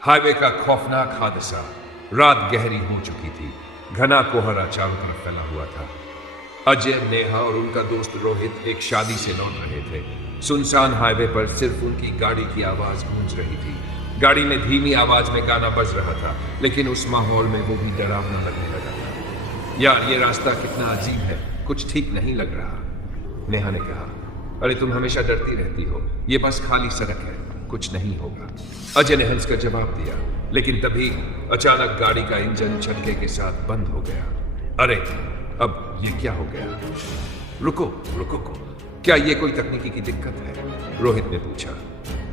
Highway का खौफनाक हादसा। रात गहरी हो चुकी थी। घना कोहरा चारों तरफ फैला हुआ था। अजय, नेहा और उनका दोस्त रोहित एक शादी से लौट रहे थे। सुनसान हाईवे पर सिर्फ उनकी गाड़ी की आवाज गूंज रही थी। गाड़ी में धीमी आवाज में गाना बज रहा था, लेकिन उस माहौल में वो भी डरावना लगने लगा था। यार, ये रास्ता कितना अजीब है, कुछ ठीक नहीं लग रहा। नेहा ने कहा, अरे तुम हमेशा डरती रहती हो, ये बस खाली सड़क है, कुछ नहीं होगा। अजय ने हंसकर जवाब दिया, लेकिन तभी अचानक गाड़ी का इंजन झटके के साथ बंद हो गया। अरे अब ये क्या हो गया? रुको रुको को, क्या ये कोई तकनीकी की दिक्कत है? रोहित ने पूछा।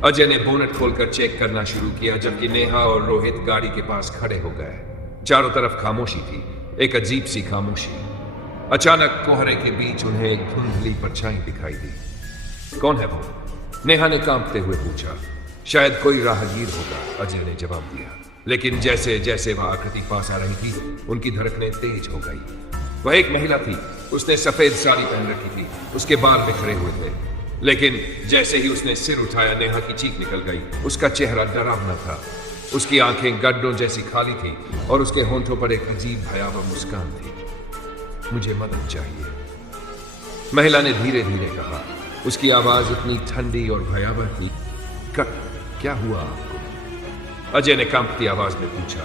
अजय ने बोनट खोलकर चेक करना शुरू किया, जबकि नेहा और रोहित गाड़ी के पास खड़े हो गए। चारों तरफ खामोशी थी, एक अजीब सी खामोशी। अचानक कोहरे के बीच उन्हें एक धुंधली परछाई दिखाई दी। कौन है वो? नेहा ने कांपते हुए पूछा। शायद कोई राहगीर होगा, अजय ने जवाब दिया। लेकिन जैसे जैसे वह आकृति पास आ रही थी, उनकी धड़कनें तेज हो गई। वह एक महिला थी। उसने सफेद साड़ी पहन रखी थी, उसके बाल बिखरे हुए थे। लेकिन जैसे ही उसने सिर उठाया, नेहा की चीख निकल गई। उसका चेहरा डरावना था। उसकी आंखें गड्ढों जैसी खाली थी और उसके होंठों पर एक अजीब भयावह मुस्कान थी। मुझे मदद चाहिए, महिला ने धीरे धीरे कहा। उसकी आवाज इतनी ठंडी और भयावह थी। क्या हुआ आपको? अजय ने कांपती आवाज में पूछा।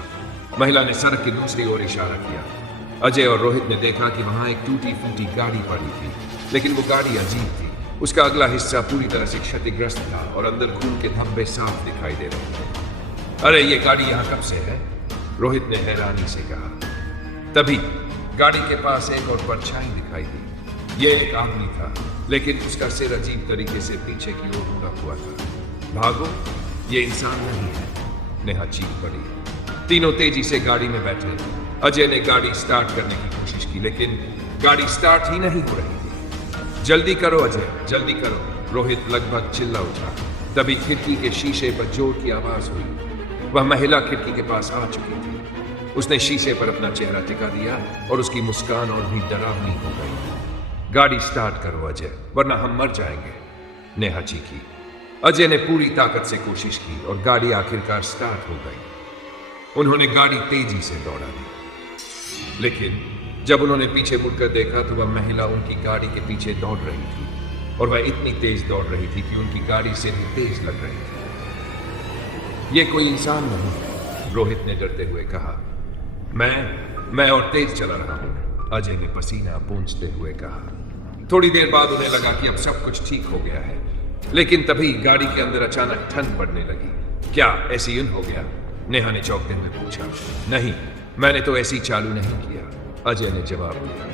महिला ने सड़क की दूसरी ओर इशारा किया। अजय और रोहित ने देखा कि वहां एक टूटी फूटी गाड़ी पड़ी थी, लेकिन वो गाड़ी अजीब थी। उसका अगला हिस्सा पूरी तरह से क्षतिग्रस्त था और अंदर खून के धब्बे साफ दिखाई दे रहे थे। अरे ये गाड़ी यहाँ कब से है? रोहित ने हैरानी से कहा। तभी गाड़ी के पास एक और परछाई दिखाई दी। ये एक आदमी था, लेकिन उसका सिर अजीब तरीके से पीछे की ओर मुड़ा हुआ था। भागो, ये इंसान नहीं है, नेहा चीख पड़ी। तीनों तेजी से गाड़ी में बैठे। अजय ने गाड़ी स्टार्ट करने की कोशिश की, लेकिन गाड़ी स्टार्ट ही नहीं हो रही थी। जल्दी करो अजय, जल्दी करो, रोहित लगभग चिल्ला उठा। तभी खिड़की के शीशे पर जोर की आवाज हुई। वह महिला खिड़की के पास आ चुकी थी। उसने शीशे पर अपना चेहरा टिका दिया और उसकी मुस्कान और भी डरावनी हो गई। गाड़ी स्टार्ट करो अजय, वरना हम मर जाएंगे, नेहा चीखी। अजय ने पूरी ताकत से कोशिश की और गाड़ी आखिरकार स्टार्ट हो गई। उन्होंने गाड़ी तेजी से दौड़ा दी, लेकिन जब उन्होंने पीछे मुड़कर देखा तो वह महिला उनकी गाड़ी के पीछे दौड़ रही थी, और वह इतनी तेज दौड़ रही थी कि उनकी गाड़ी से भी तेज लग रही थी। ये कोई इंसान नहीं है, रोहित ने डरते हुए कहा। मैं और तेज चला रहा हूं, अजय ने पसीना पोंछते हुए कहा। थोड़ी देर बाद उन्हें लगा कि अब सब कुछ ठीक हो गया है, लेकिन तभी गाड़ी के अंदर अचानक ठंड पड़ने लगी। क्या ऐसी यूं हो गया? नेहा ने चौंकते हुए पूछा। नहीं, मैंने तो ऐसी चालू नहीं किया, अजय ने जवाब दिया।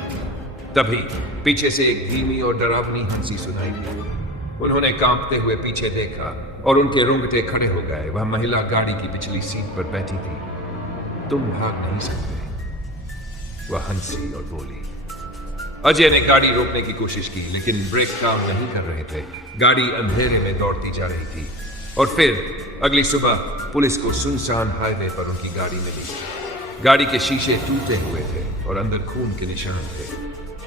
तभी पीछे से एक धीमी और डरावनी हंसी सुनाई दी। उन्होंने कांपते हुए पीछे देखा और उनके रोंगटे खड़े हो गए। वह महिला गाड़ी की पिछली सीट पर बैठी थी। तुम भाग नहीं सकते, वह हंसी और बोली। अजय ने गाड़ी रोकने की कोशिश की, लेकिन ब्रेक काम नहीं कर रहे थे। गाड़ी अंधेरे में दौड़ती जा रही थी। और फिर अगली सुबह पुलिस को सुनसान हाईवे पर उनकी गाड़ी मिली। गाड़ी के शीशे टूटे हुए थे और अंदर खून के निशान थे,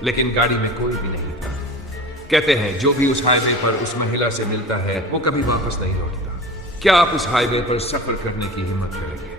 लेकिन गाड़ी में कोई भी नहीं था। कहते हैं जो भी उस हाईवे पर उस महिला से मिलता है वो कभी वापस नहीं लौटता। क्या आप उस हाईवे पर सफर करने की हिम्मत करेंगे?